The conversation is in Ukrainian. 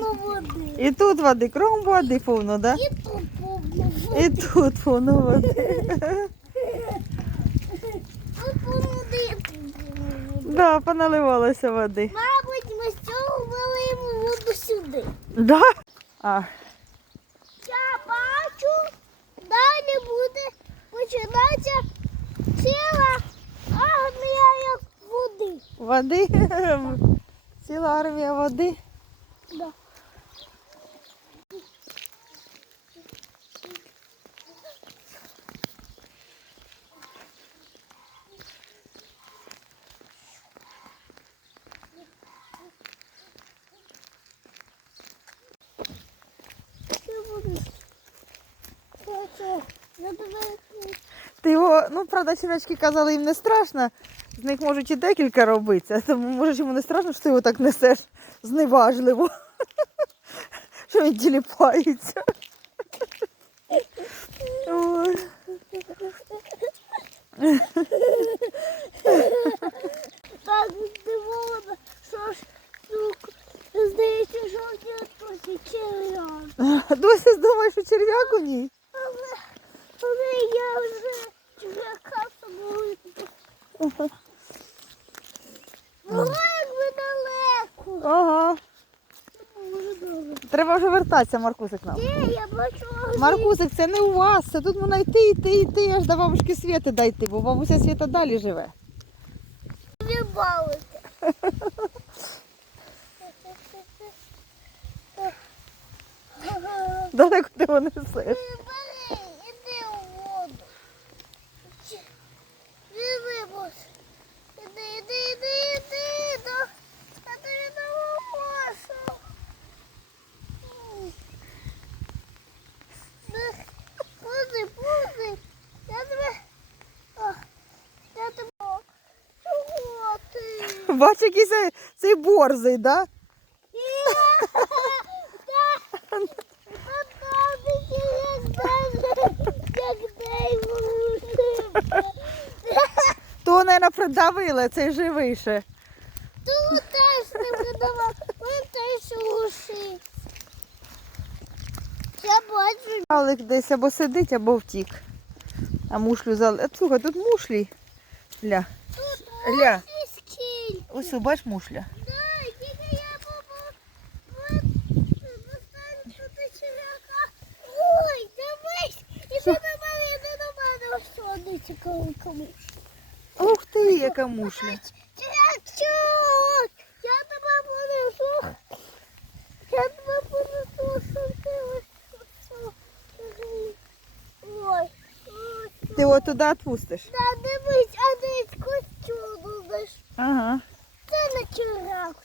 повно води. І тут води, кром води повно, да? І тут повно води. І тут повно води. Тут повно води. Да, поналивалося води. Мабуть, ми з цього вилиємо воду сюди. Да? А, Я бачу, далі буде починатися ціла армія води. води. Ціла армія води. Да. Ти будеш. Хоче, я тебе Ти його, ну правда, червячки казали, їм не страшно. З них можуть і декілька робитися, тому може йому не страшно, що ти його так несеш зневажливо. Що він тіліпається. Так здивована, що ж ну, здається, що я трохи черв'як. Досі думаєш, що черв'як у ній? Я вже черв'яка собою. Було якби далеко. Ага. Треба вже вертатися, Маркусик нам. Ні, я бачу. Маркусик, це не у вас. Це тут можна йти, йти, йти, аж до бабушки Світи дойти, бо бабуся Світа далі живе. Вибалити. Далеко ти його несеш. Бери, іди у воду. Вибус. Іди, іди, іди, іди. Да. Я тобі допоможу. Да. Пузи, пузи. Я тебе... О, я тебе... Чого ти? Бач, який цей, цей борзий, да? То, мабуть, придавили, цей живий ще. Тут теж не видавав, він теж уши. Я бачу. Алик десь або сидить, або втік. А мушлю зали. Слухай, тут мушлі. Ля. Тут Ля. Ось. Бач мушля. Да, тільки я тут черв'яка. Ой, дивись. Іди до мене, іди до мене. Ось сюди цікавий. Ух ти, яка мушля. Червячок! Я тебе понесу. Я тебе понесу, щоб ти ось. Ти його туди відпустиш. Да, дивись, а Sana çığlık.